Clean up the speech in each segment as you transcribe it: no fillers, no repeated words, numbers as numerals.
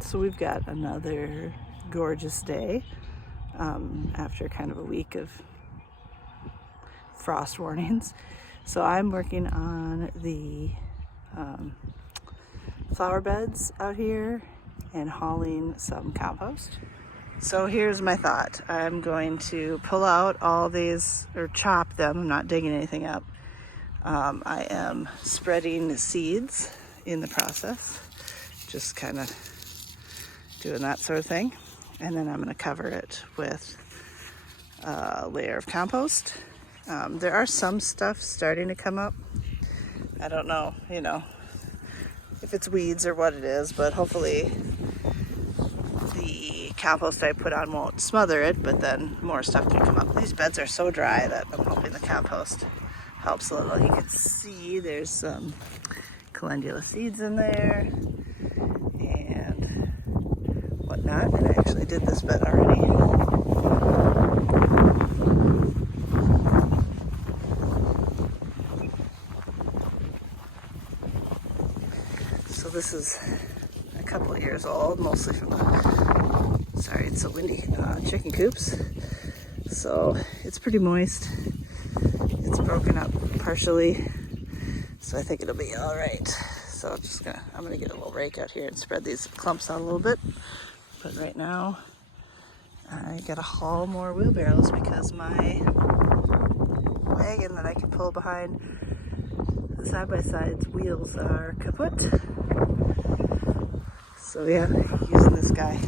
So we've got another gorgeous day after kind of a week of frost warnings. So I'm working on the flower beds out here and hauling some compost. So here's my thought. I'm going to pull out all these, or chop them. I'm not digging anything up. I am spreading seeds in the process, just kind of doing that sort of thing. And then I'm going to cover it with a layer of compost. There are some stuff starting to come up. I don't know, if it's weeds or what it is, but hopefully the compost I put on won't smother it, but then more stuff can come up. These beds are so dry that I'm hoping the compost helps a little. You can see there's some calendula seeds in there and whatnot. And I actually did this bed already. So this is a couple of years old, mostly from the, sorry, it's so windy, chicken coops. So it's pretty moist. It's broken up partially, so I think it'll be all right. So I'm gonna get a little rake out here and spread these clumps out a little bit. But right now, I gotta haul more wheelbarrows because my wagon that I can pull behind the side-by-side's wheels are kaput. So yeah, using this guy.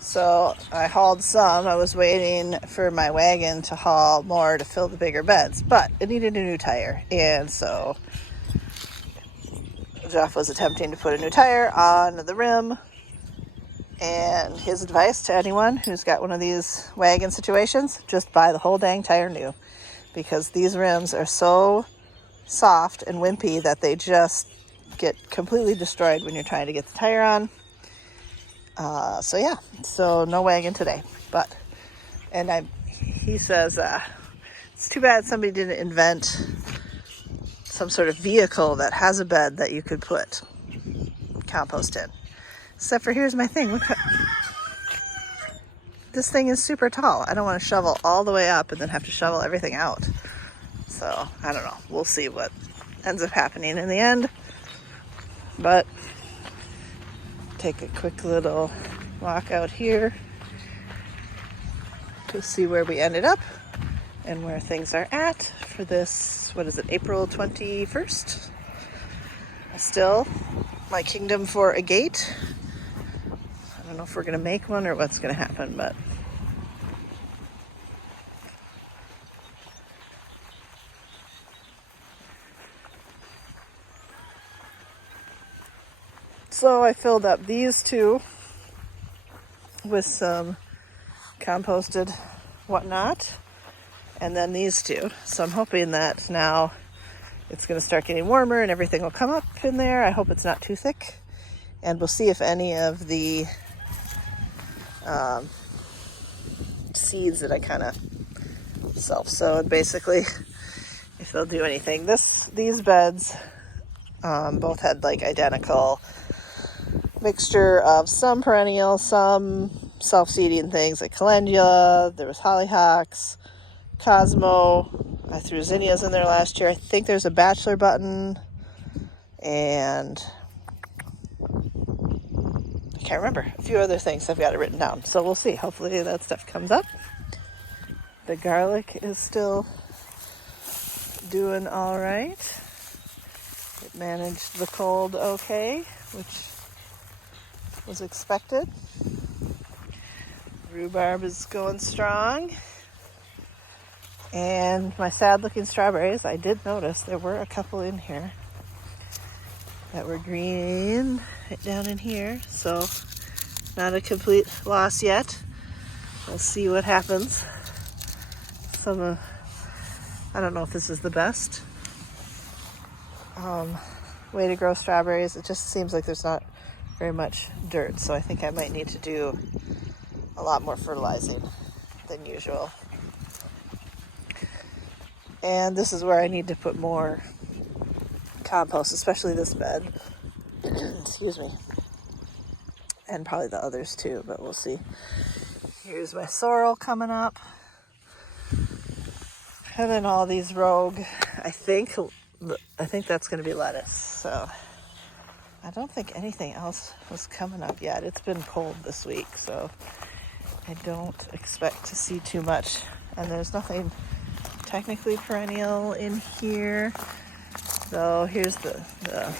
So I hauled some. I was waiting for my wagon to haul more to fill the bigger beds, but it needed a new tire. And so Jeff was attempting to put a new tire on the rim. And his advice to anyone who's got one of these wagon situations, just buy the whole dang tire new. Because these rims are so soft and wimpy that they just get completely destroyed when you're trying to get the tire on. So no wagon today, he says, it's too bad somebody didn't invent some sort of vehicle that has a bed that you could put compost in. Except for, here's my thing, look, this thing is super tall. I don't want to shovel all the way up and then have to shovel everything out. So, I don't know, we'll see what ends up happening in the end, but take a quick little walk out here to see where we ended up and where things are at for this, April 21st. Still, my kingdom for a gate. I don't know if we're going to make one or what's going to happen, but so I filled up these two with some composted whatnot, and then these two. So I'm hoping that now it's going to start getting warmer and everything will come up in there. I hope it's not too thick, and we'll see if any of the seeds that I kind of self-sowed, basically, if they'll do anything. These beds both had like identical mixture of some perennial, some self-seeding things like calendula. There was hollyhocks, cosmo. I threw zinnias in there last year. I think there's a bachelor button, and I can't remember. A few other things I've got it written down. So we'll see. Hopefully that stuff comes up. The garlic is still doing all right. It managed the cold okay, which was expected. Rhubarb is going strong. And my sad looking strawberries, I did notice there were a couple in here that were green right down in here. So not a complete loss yet. We'll see what happens. I don't know if this is the best way to grow strawberries. It just seems like there's not very much dirt, so I think I might need to do a lot more fertilizing than usual. And this is where I need to put more compost, especially this bed. Excuse me. And probably the others too, but we'll see. Here's my sorrel coming up. And then all these rogue, I think that's going to be lettuce. So I don't think anything else was coming up yet. It's been cold this week, so I don't expect to see too much. And there's nothing technically perennial in here. So here's the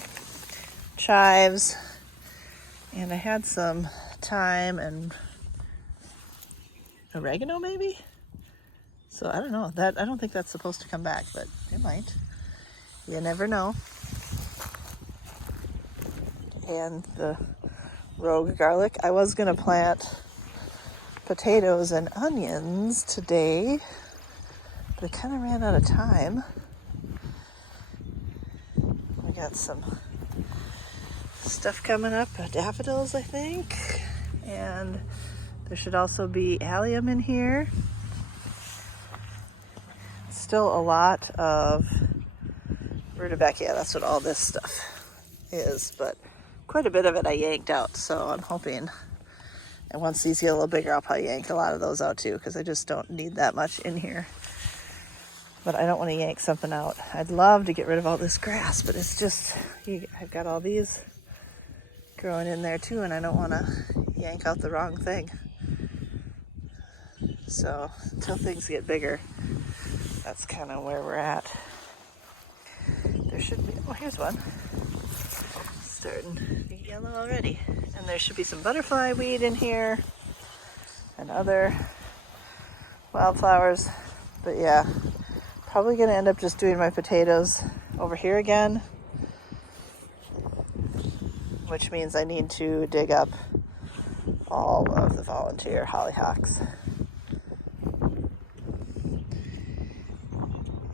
chives. And I had some thyme and oregano maybe? So I don't know. I don't think that's supposed to come back, but it might. You never know. And the rogue garlic. I was going to plant potatoes and onions today, but I kind of ran out of time. We got some stuff coming up, daffodils, I think. And there should also be allium in here. Still a lot of rutabaga. That's what all this stuff is, but quite a bit of it I yanked out, so I'm hoping, and once these get a little bigger, I'll probably yank a lot of those out too, because I just don't need that much in here. But I don't want to yank something out. I'd love to get rid of all this grass, but it's just, I've got all these growing in there too, and I don't want to yank out the wrong thing. So until things get bigger, that's kind of where we're at. There should be, oh, here's one. Starting to get yellow already. And there should be some butterfly weed in here and other wildflowers. But yeah, probably gonna end up just doing my potatoes over here again, which means I need to dig up all of the volunteer hollyhocks.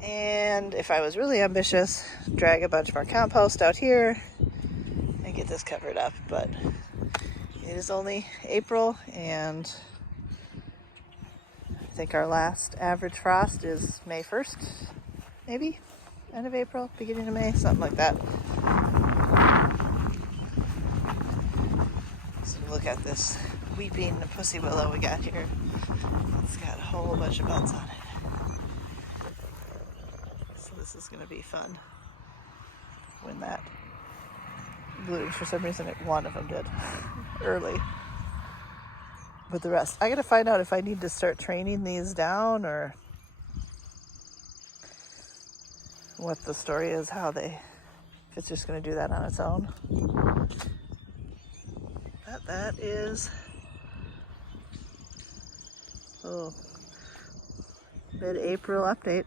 And if I was really ambitious, drag a bunch more compost out here and get this covered up. But it is only April, and I think our last average frost is May 1st, maybe? End of April, beginning of May, something like that. So look at this weeping pussy willow we got here. It's got a whole bunch of buds on it. This is going to be fun when that blooms. For some reason, one of them did early. But the rest, I got to find out if I need to start training these down or what the story is, if it's just going to do that on its own. But that is, mid-April update.